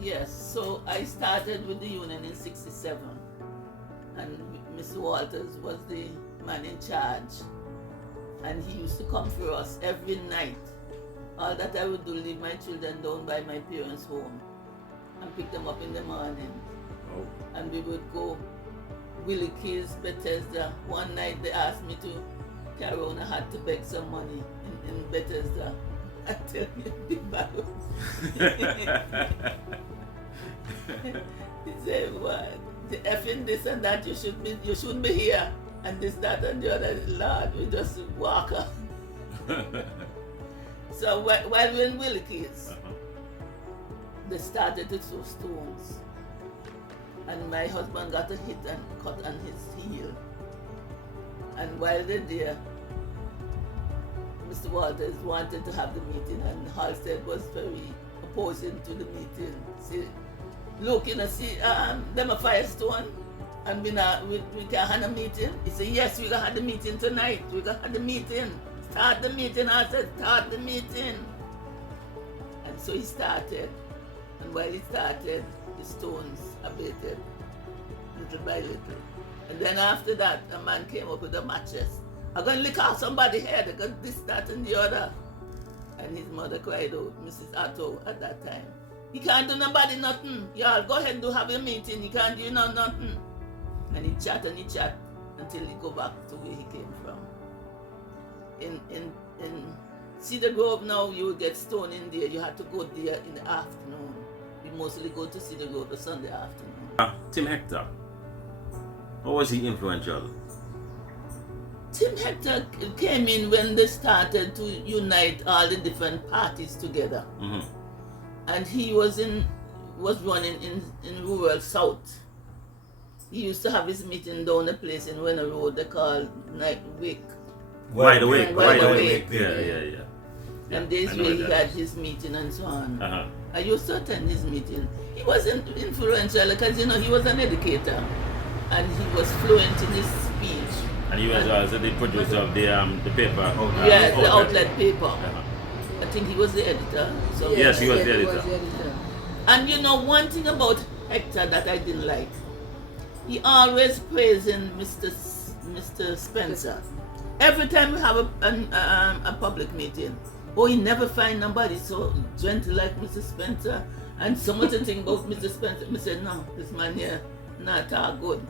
Yes, so I started with the union in 67, and Mr. Walters was the man in charge, and he used to come for us every night. All that I would do, leave my children down by my parents' home and pick them up in the morning. Oh. And we would go Willie Keys, Bethesda. One night they asked me to carry on. I had to beg some money in Bethesda. I tell you, big battle. He said, "What? The effing this and that, you shouldn't be here." And this, that, and the other. Lord, we just walk up. So while we were in Willie Keys, they started to throw stones. And my husband got a hit and cut on his heel. And while they're there, Mr. Walters wanted to have the meeting, and Halstead was very opposing to the meeting. See, look, see, them a firestone, and we can have a meeting. He said, yes, we can have the meeting tonight. We can have the meeting. Start the meeting. I said, start the meeting. And so he started. And while he started, the stones abated little by little. And then after that, a man came up with a mattress. I'm going to lick off somebody's head because this, that, and the other. And his mother cried out, Mrs. Atto, at that time. He can't do nobody nothing. Y'all go ahead and have your meeting. He can't do nothing. And he chat until he go back to where he came from. In Cedar Grove now, you would get stoned in there. You had to go there in the afternoon. We mostly go to Cedar Grove on Sunday afternoon. Tim Hector, how was he influential? Tim Hector came in when they started to unite all the different parties together. Mm-hmm. And he was running in rural South. He used to have his meeting down a place in Wenner Road they call Night Wake. Wide Awake. Yeah. And days where he had his meeting and so on. I used to attend his meeting. He wasn't influential because he was an educator, and he was fluent in his speech. And he was also the producer of the paper. The outlet paper. I think he was the editor. So yes, he was the editor. And one thing about Hector that I didn't like, he always praising Mr. Spencer. Every time we have a public meeting, he never find nobody so gentle like Mr. Spencer. And so much thing about Mr. Spencer, I said, no, this man here not all good.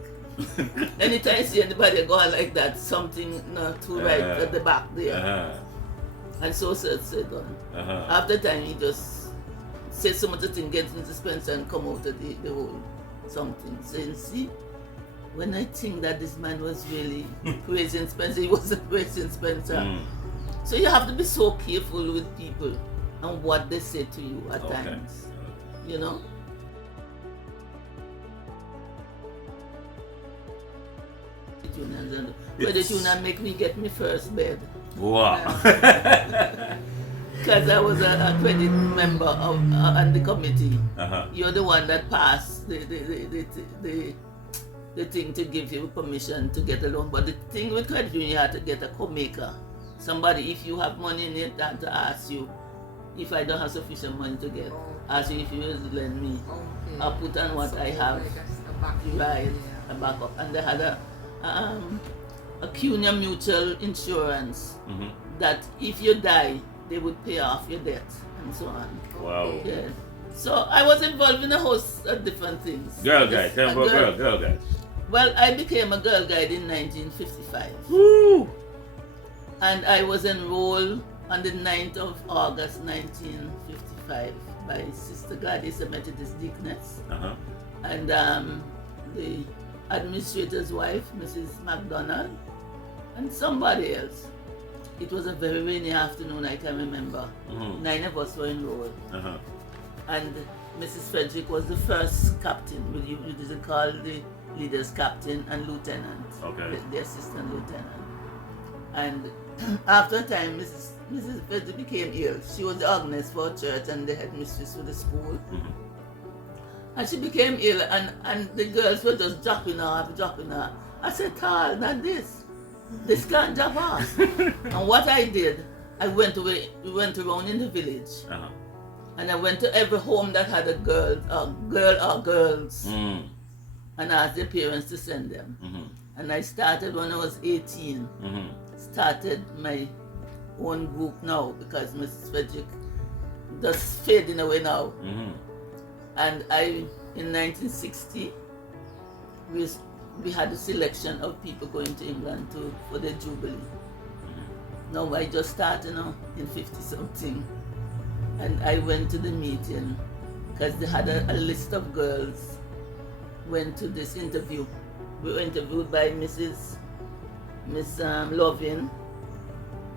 Anytime I see anybody go on like that, something not too right at the back there. And so said done. After time, he just said so much thing against Mr. Spencer and come out of the whole something. Saying, see, when I think that this man was really praising Spencer, he wasn't praising Spencer. So you have to be so careful with people and what they say to you at times. Credit union make me get my first bed. Wow. Because I was a credit member on the committee. You're the one that passed the thing to give you permission to get a loan. But the thing with credit union, you have to get a co-maker. Somebody, if you have money in it, that to ask you, if I don't have sufficient money to get, ask you if you will lend me. I'll put on what I have, a backup. And they had a CUNA mutual insurance that if you die, they would pay off your debt and so on. Wow. Yeah. So I was involved in a host of different things. Girl guide. Tell me about girl guide. Well, I became a girl guide in 1955. Woo! And I was enrolled on the 9th of August 1955 by Sister Gladys, a Methodist deaconess. And the administrator's wife, Mrs. McDonald, and somebody else. It was a very rainy afternoon, I can remember. 9 of us were enrolled. And Mrs. Frederick was the first captain. You didn't call the leaders captain and lieutenant. The assistant lieutenant. And after a time, Mrs. Frederick became ill. She was the organist for a church and the headmistress for the school. And she became ill, and the girls were just dropping her. I said, Carl, not this. This can't drop off. And what I did, we went around in the village And I went to every home that had a girl or girls, and asked their parents to send them. And I started when I was 18. Started my own group now because Mrs. Frederick just fading away now. And in 1960, we had a selection of people going to England for the Jubilee. Now I just started in 50 something. And I went to the meeting because they had a list of girls. Went to this interview. We were interviewed by Miss Lovin,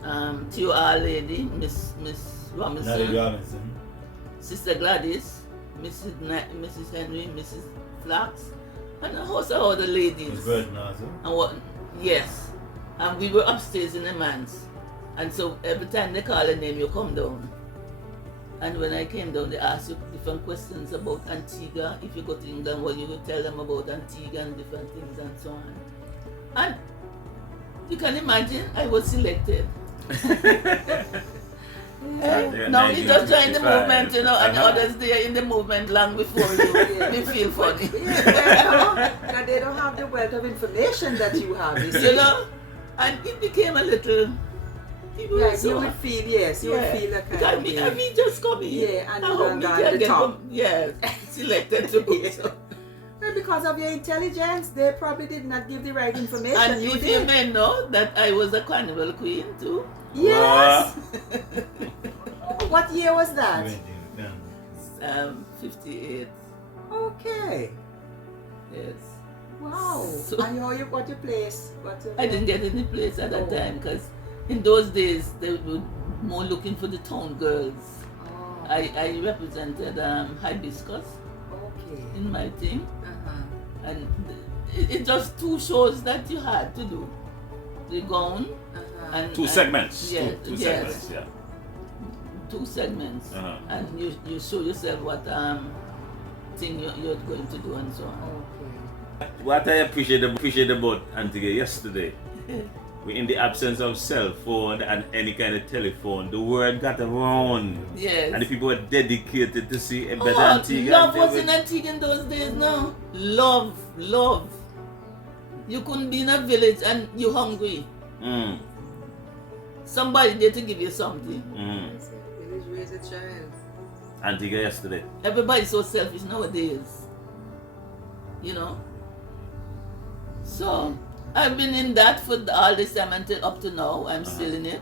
TOR lady, Miss Robinson, Sister Gladys, Mrs. Henry, Mrs. Flax, and a host of other ladies. And what? Yes. And we were upstairs in the manse. And so every time they call a name, you come down. And when I came down, they asked you different questions about Antigua. If you go to England, what you would tell them about Antigua and different things and so on. And you can imagine, I was selected. Now we just join the movement, and others they are in the movement long before you. They feel funny. Now they don't have the wealth of information that you have, and it became a little. Yes, you would feel, you would feel a kind of I mean, just come in. Yeah, and you don't got the top. Selected to go. So. Well, because of your intelligence, they probably did not give the right information. And you may know that I was a carnival queen too. Yes. What year was that? 58. Okay. Yes. Wow. So, and how you got your place? I didn't get any place at that time because in those days they were more looking for the town girls. Oh. I represented Hibiscus in my thing. And it just 2 shows that you had to do. The gown and 2 segments. Yeah, two segments, yeah. 2 segments. And you show yourself what thing you're going to do and so on. Okay. What I appreciate about Antigua yesterday, in the absence of cell phone and any kind of telephone, the word got around. Yes. And the people were dedicated to see a better Antigua. Love was in Antigua in those days now. Love. You couldn't be in a village and you're hungry. Somebody there to give you something. Village raise a child. Antigua yesterday. Everybody's so selfish nowadays. So I've been in that for all this time until up to now. I'm still in it.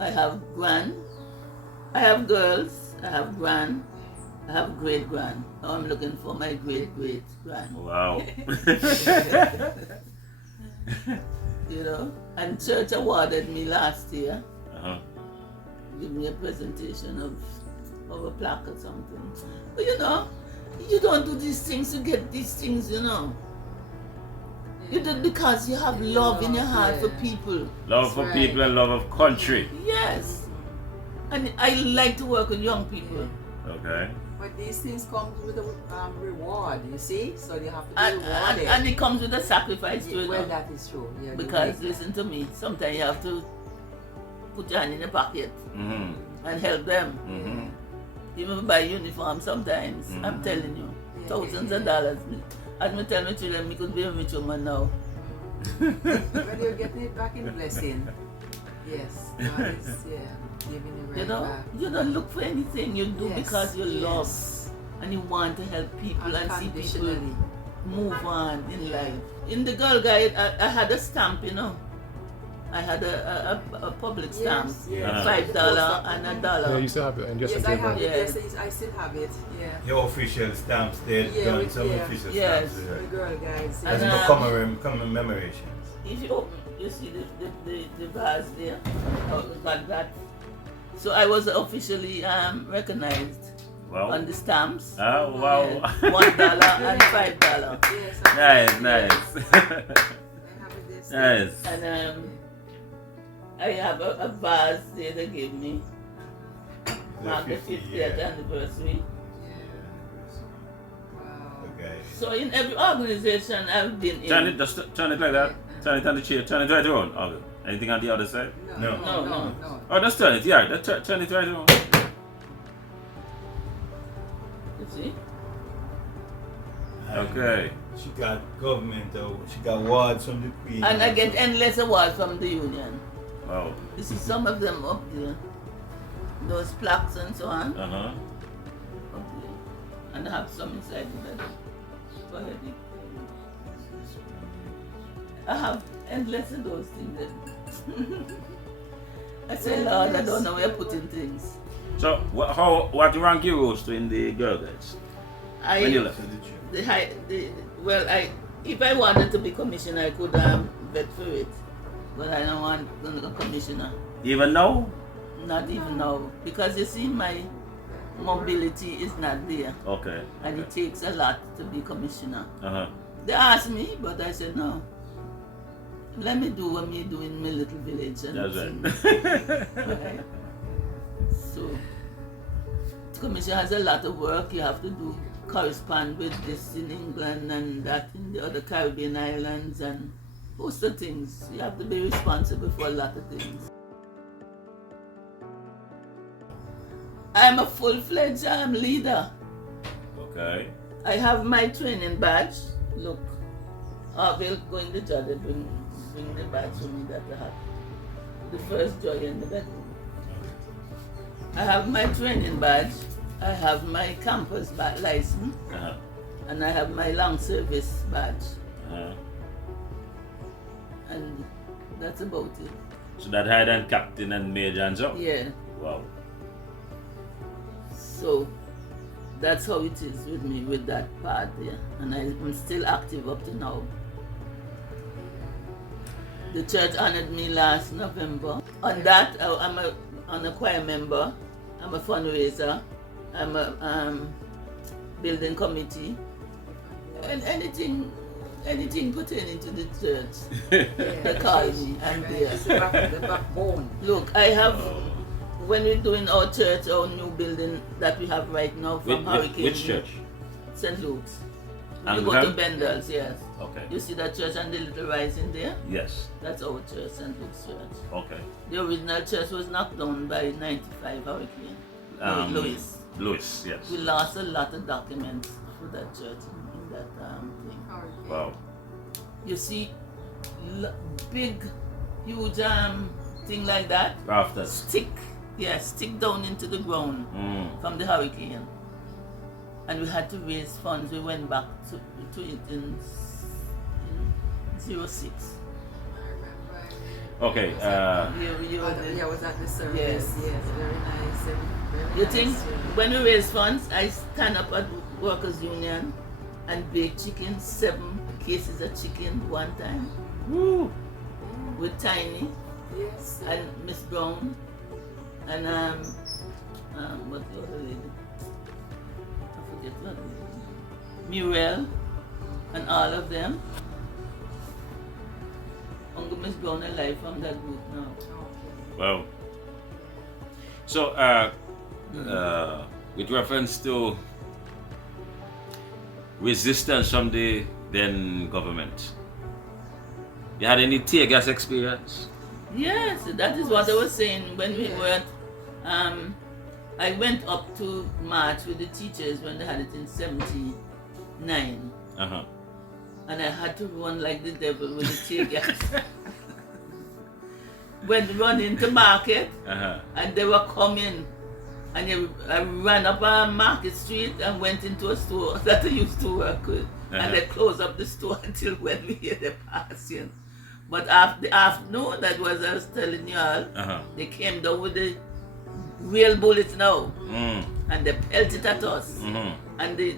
I have grand. I have girls. I have grand. I have great grand. Now I'm looking for my great grand. Wow. And church awarded me last year. Give me a presentation of a plaque or something. But you don't do these things to get these things, You do it because you have love in your heart for people. Love for people and love of country. Yes. And I like to work with young people. Okay. But these things come with a reward, you see? So you have to be rewarded. And it comes with a sacrifice too. Well, that is true. Yeah, because listen to me, sometimes you have to put your hand in your pocket and help them. Even buy uniform sometimes. I'm telling you. Thousands of dollars. As me tell my children, me could be a rich woman now. But you're getting it back in blessing. Yes. God is giving you back. You don't look for anything. You do because you love. And you want to help people and see people move on in life. In the Girl Guide, I had a stamp, I had a public stamp, $5 and $1. Yeah, you still have it. And yes, I have it. Yes, I still have it. Yeah. Your official stamps, they've done some official stamps. The Girl Guides. As commemorations. If you open, you see the bars there. Got that. So I was officially recognized on the stamps. Oh wow! $1 and $5. Yes, Nice. Nice. And I have a vase there they gave me. Mark the 50th anniversary. Wow. Okay. So in every organization I've been in. Turn it like that. Turn it on the chair. Turn it right around. Okay. Anything on the other side? No. No. Oh, just turn it. Yeah, turn it right around. You see? And Okay. She got government, she got awards from the Queen. And I get also. endless awards from the union. Wow. You see some of them up there. Those plaques and so on. Uh-huh. Up there. And I have some inside the bed. Go ahead. I have endless of those things. I say, Lord, I don't know where you're putting things. So, what rank you rose to in the Girl Guides? When you left? If I wanted to be commissioner, I could vet for it. But I don't want a commissioner. Even now? Not even now. Because you see, my mobility is not there. Okay. And it takes a lot to be commissioner. Uh-huh. They asked me, but I said no. Let me do what me do in my little village. And That's right. right. So, commission has a lot of work. You have to do correspond with this in England and that in the other Caribbean islands and host of things. You have to be responsible for a lot of things. I'm a full-fledged leader. Okay. I have my training badge. Look, we'll go in the jar, they bring the badge for me that I have. The first joy in the bedroom. I have my training badge. I have my campus license. Uh-huh. And I have my long service badge. Uh-huh. And that's about it. So that higher than captain and major and so? Yeah. Wow. So that's how it is with me with that part there. And I'm still active up to now. The church honored me last November. On that, I'm a choir member. I'm a fundraiser. I'm a building committee. And anything pertaining to the church. They call me. I'm there. The backbone. Look, I have, when we're doing our church, our new building that we have right now from Hurricane. Which church? St. Luke's. You Anglican? go to Bendel's, yes. Okay. You see that church and the little rising there? Yes. That's our church, St. Luke's Church. Okay. The original church was knocked down by 95 Hurricane. Louis, yes. We lost a lot of documents for that church in that thing. Wow. You see, big, huge thing like that. Rafters. Stick down into the ground from the hurricane. And we had to raise funds. We went back to it in 06. Okay. I was at the service. Yes, very nice. Very You nice, think yeah. when we raise funds, I stand up at Workers' Union and bake chicken, 7 cases of chicken one time. Woo. With Tiny Yes. and Miss Brown and what the other lady? I forget what lady. Muriel and all of them. Uncle Miss Brown alive from that group now. Wow. So, with reference to resistance from the then government, you had any tear gas experience? Yes, that is what I was saying when we were. I went up to march with the teachers when they had it in '79, Uh-huh. and I had to run like the devil with the tear gas. When run into market, Uh-huh. and they were coming, and I ran up on Market Street and went into a store that I used to work with, and they closed up the store until when we hear them passing. But after the afternoon, that was I was telling you all, they came down with the real bullets now, and they pelted at us, and the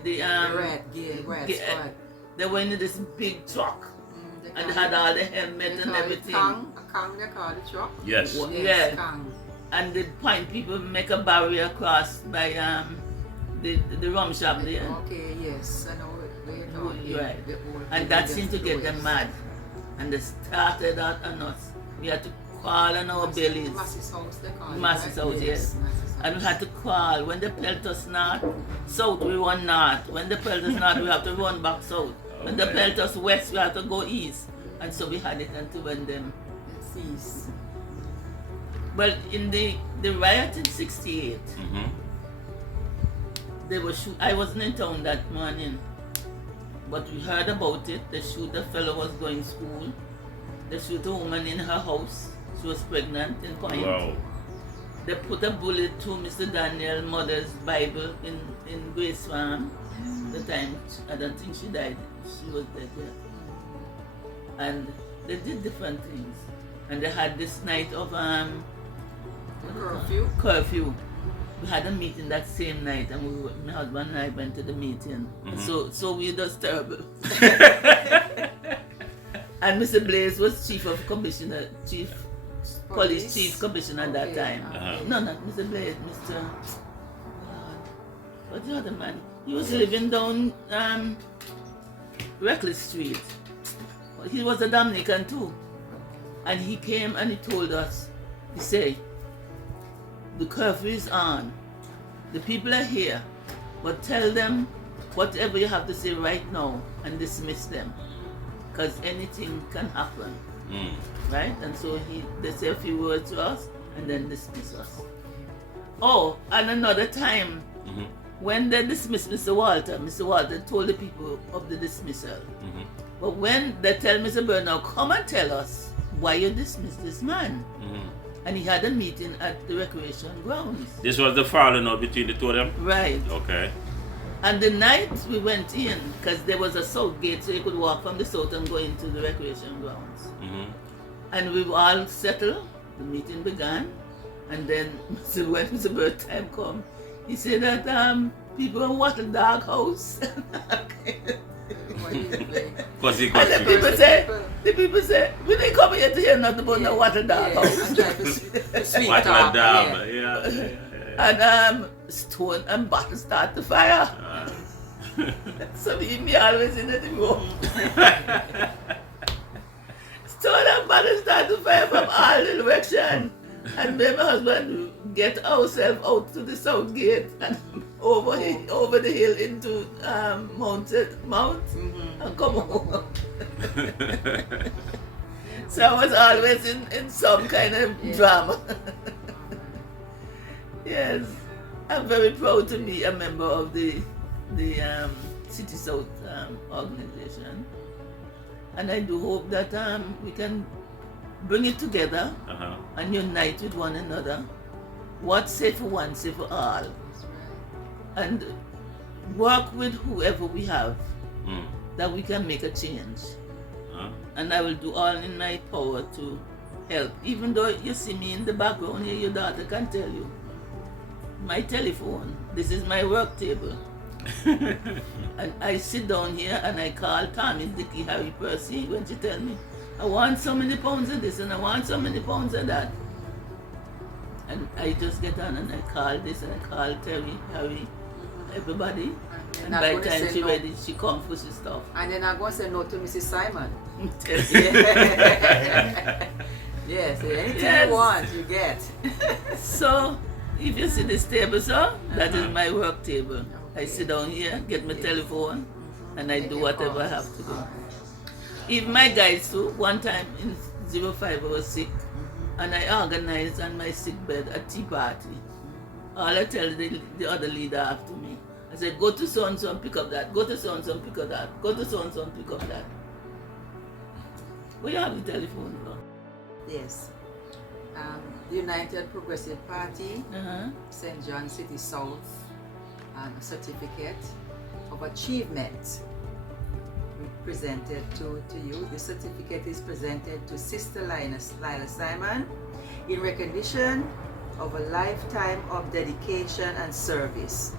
red squad. they were in this big truck, and had all the helmet and everything. A Kang, they call the truck. Yes. Yeah. Kang. And the point people make a barrier across by the rum shop there. Okay, yes, I know where you're talking. Right. And that seemed to get them mad. And they started out on us. We had to crawl on our bellies. Masses house, they call it. Masses right? house, yes. Masses house. And we had to crawl. When they pelt us north, south we run north. When they pelt us north, we have to run back south. When they pelt us west, we have to go east. And so we had it until when them Cease. Well, in the riot in '68, they were I wasn't in town that morning, but we heard about it. They shoot a fellow was going to school. They shoot a woman in her house. She was pregnant in Point. Wow. They put a bullet to Mr. Daniel's mother's Bible in Grace Farm. The time, I don't think she died. She was dead yet. And they did different things. And they had this night of curfew. We had a meeting that same night, and my husband and I went to the meeting. Mm-hmm. So we just terrible. And Mr. Blaze was police chief commissioner at that time. No, not Mr. Blaze, Mr. What's the other man? He was living down Reckless Street. He was a Dominican too. And he came and he told us, he said, the curfew is on. The people are here, but tell them whatever you have to say right now and dismiss them. Because anything can happen. Right? And so they say a few words to us and then dismiss us. Oh, and another time, when they dismissed Mr. Walter told the people of the dismissal. But when they tell Mr. Bernal, come and tell us why you dismissed this man. And he had a meeting at the recreation grounds. This was the falling out between the two of them? Right. Okay. And the night we went in, because there was a south gate, so you could walk from the south and go into the recreation grounds. And we were all settled, the meeting began, and then when Mr. Bird time come, he said that people in Wattle Dog House. And the people say, we didn't come here to hear nothing about no Wattle Dog House. Wattle Dog, yeah. And stone and bottle start the fire. So me always in the room. Stone and bottle start the fire from all directions. And then my husband get ourselves out to the south gate and over the hill into Mount and come home. So I was always in some kind of drama. Yes, I'm very proud to be a member of the City South organization, and I do hope that we can bring it together and unite with one another. What's safe for one, safe for all, and work with whoever we have that we can make a change. And I will do all in my power to help. Even though you see me in the background here, your daughter can tell you. My telephone, this is my work table. And I sit down here and I call Tommy, Dickie, Harry, Percy when she tell me, I want so many pounds of this and I want so many pounds of that. And I just get on and I call this and I call Terry, Harry, everybody. And by the time she's ready, she comes for she stuff. And then I'm going to say no to Mrs. Simon. Yes, anything you want, you get. So, if you see this table, sir, that is my work table. I sit down here, get my telephone, and I do whatever I have to do. Even my guys too, one time in 05 I was sick, and I organized on my sick bed a tea party. All I tell the other leader after me, I said, go to so-and-so and pick up that, go to so-and-so and pick up that, go to so-and-so and pick up that. Where you have the telephone for? Yes. The United Progressive Party, St. John City South, a certificate of achievement we presented to you. The certificate is presented to Sister Lila Simon in recognition of a lifetime of dedication and service.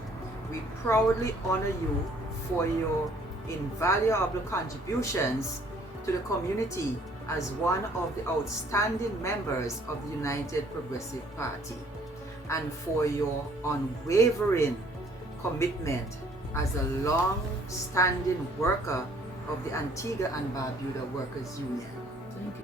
We proudly honor you for your invaluable contributions to the community as one of the outstanding members of the United Progressive Party, and for your unwavering commitment as a long-standing worker of the Antigua and Barbuda Workers Union. Thank you.